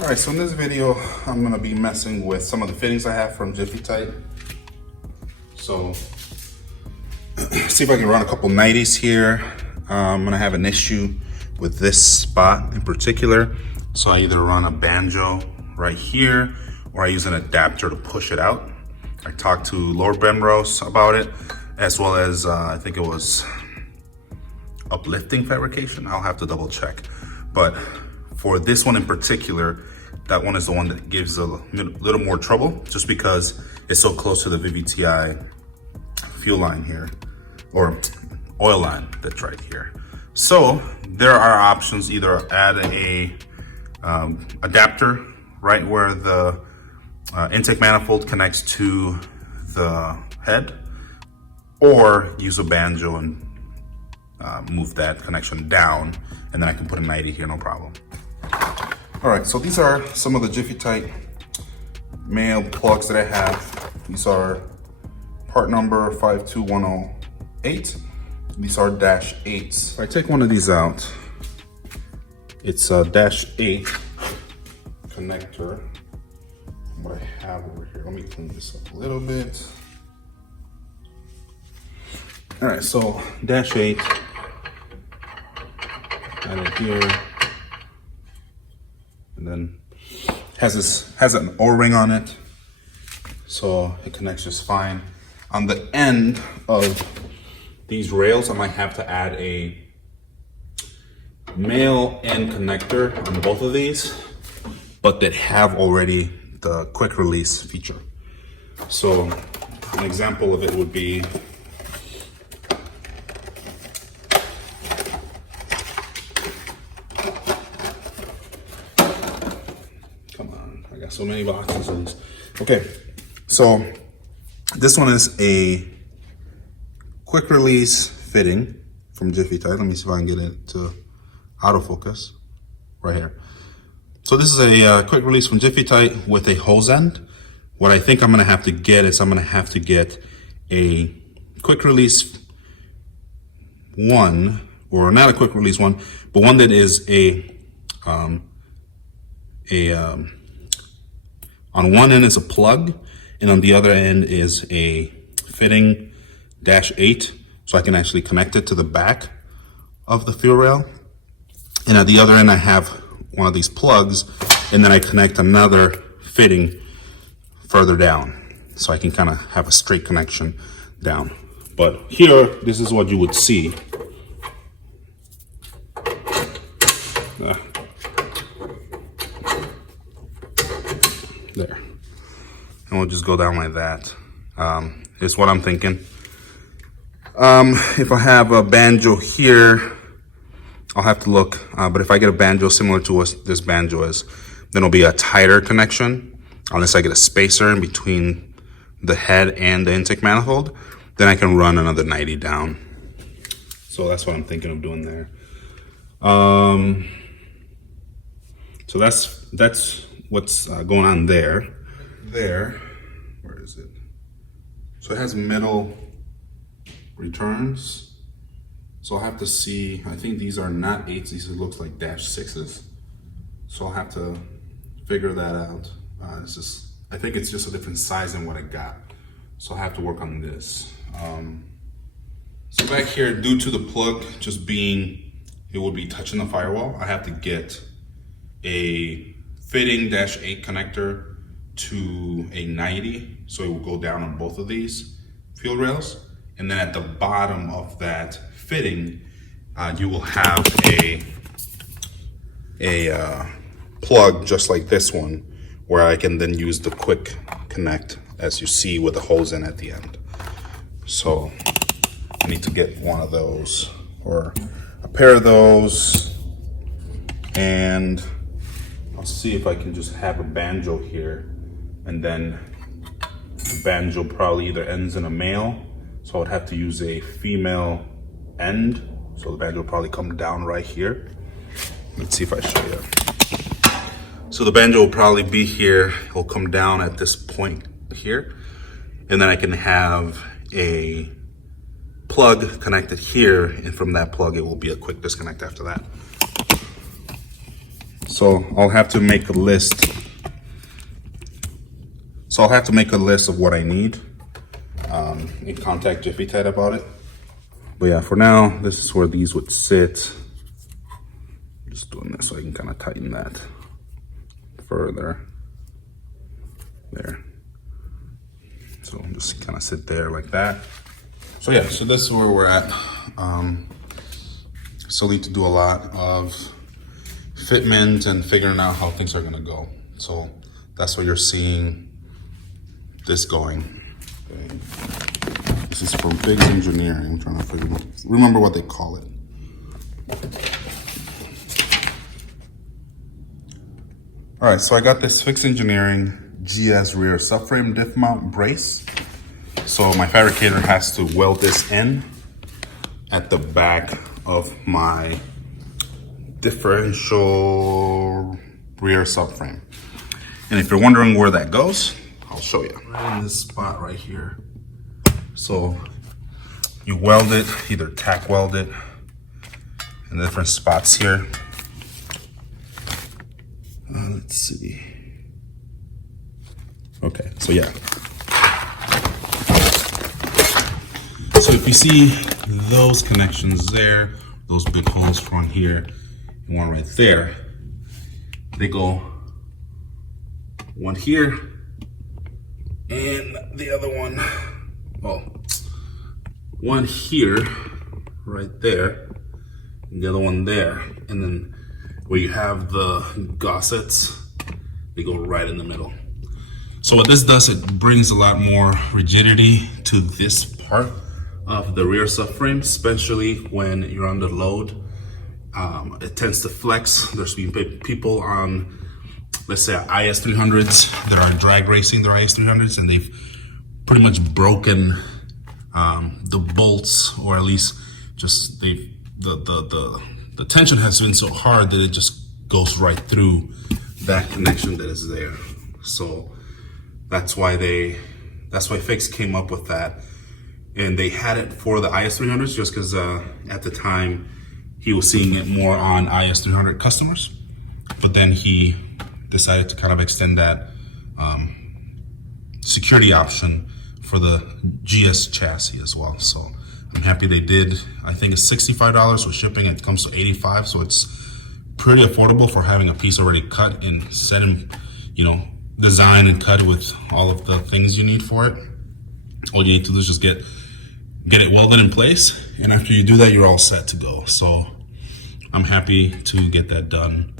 Alright, so in this video, I'm going to be messing with some of the fittings I have from Jiffy Tight. So, see if I can run a couple 90s here. I'm going to have an issue with this spot in particular. So I either run a banjo right here, or I use an adapter to push it out. I talked to Lord Benrose about it, as well as I think it was uplifting fabrication. I'll have to double check. But for this one in particular, that one is the one that gives a little more trouble, just because it's so close to the VVTi fuel line here, or oil line that's right here. So there are options: either add a adapter right where the intake manifold connects to the head, or use a banjo and move that connection down, and then I can put a 90 here, no problem. All right, so these are some of the Jiffy Tight male plugs that I have. These are part number 52108. These are -8s. If I take one of these out, it's a -8 connector. What I have over here, let me clean this up a little bit. All right, so -8, add it here, and then has an O-ring on it, so it connects just fine. On the end of these rails, I might have to add a male end connector on both of these, but that have already the quick release feature. So an example of it would be, come on, I got so many boxes of these. Okay, so this one is a quick release fitting from Jiffy Tight. Let me see if I can get it to autofocus right here. So this is a quick release from Jiffy Tight with a hose end. What I think I'm gonna have to get is I'm gonna have to get a quick release one, or not a quick release one, but one that is on one end is a plug, and on the other end is a fitting -8, so I can actually connect it to the back of the fuel rail. And at the other end, I have one of these plugs, and then I connect another fitting further down, so I can kind of have a straight connection down. But here, this is what you would see. There. And we'll just go down like that. Is what I'm thinking. If I have a banjo here, I'll have to look, but if I get a banjo similar to what this banjo is, then it'll be a tighter connection. Unless I get a spacer in between the head and the intake manifold, then I can run another 90 down. So that's what I'm thinking of doing there. So that's what's going on there. Where is it? So it has middle returns. So I'll have to see, I think these are not 8s, these looks like -6s. So I'll have to figure that out. I think it's just a different size than what I got. So I'll have to work on this. So back here, due to the plug just being, it would be touching the firewall, I have to get a fitting -8 connector to a 90. So it will go down on both of these fuel rails. And then at the bottom of that fitting, you will have a plug just like this one, where I can then use the quick connect, as you see, with the hose in at the end. So I need to get one of those, or a pair of those, and I'll see if I can just have a banjo here, and then the banjo probably either ends in a male, so I would have to use a female end. So the banjo will probably come down right here. Let's see if I show you. So the banjo will probably be here. It'll come down at this point here. And then I can have a plug connected here. And from that plug, it will be a quick disconnect after that. So I'll have to make a list. Of what I need and contact Jiffy Tite about it. But yeah, for now, this is where these would sit. Just doing this so I can kind of tighten that further. There. So just kind of sit there like that. So yeah, so this is where we're at. Still need to do a lot of fitment and figuring out how things are gonna go. So that's what you're seeing this going. Okay. This is from Biggs Engineering. I'm trying to remember what they call it. All right, so I got this Fix Engineering GS rear subframe diff mount brace. So my fabricator has to weld this in at the back of my differential rear subframe. And if you're wondering where that goes, I'll show you. Right in this spot right here. So you weld it, either tack weld it in different spots here. Let's see. Okay, so yeah. So if you see those connections there, those big holes from here and one right there, they go one here and the other one, one here, right there, and the other one there. And then where you have the gussets, they go right in the middle. So what this does, it brings a lot more rigidity to this part of the rear subframe, especially when you're under load. It tends to flex. There's been people on, let's say, IS300s that are drag racing their IS300s, and they've pretty much broken the bolts, or at least just the tension has been so hard that it just goes right through that connection that is there. So that's why Fix came up with that. And they had it for the IS300s just because at the time he was seeing it more on IS300 customers. But then he decided to kind of extend that security option for the GS chassis as well. So I'm happy they did. I think it's $65 with shipping. It comes to $85, so it's pretty affordable for having a piece already cut and set and, designed and cut with all of the things you need for it. All you need to do is just get it welded in place, and after you do that, you're all set to go. So I'm happy to get that done.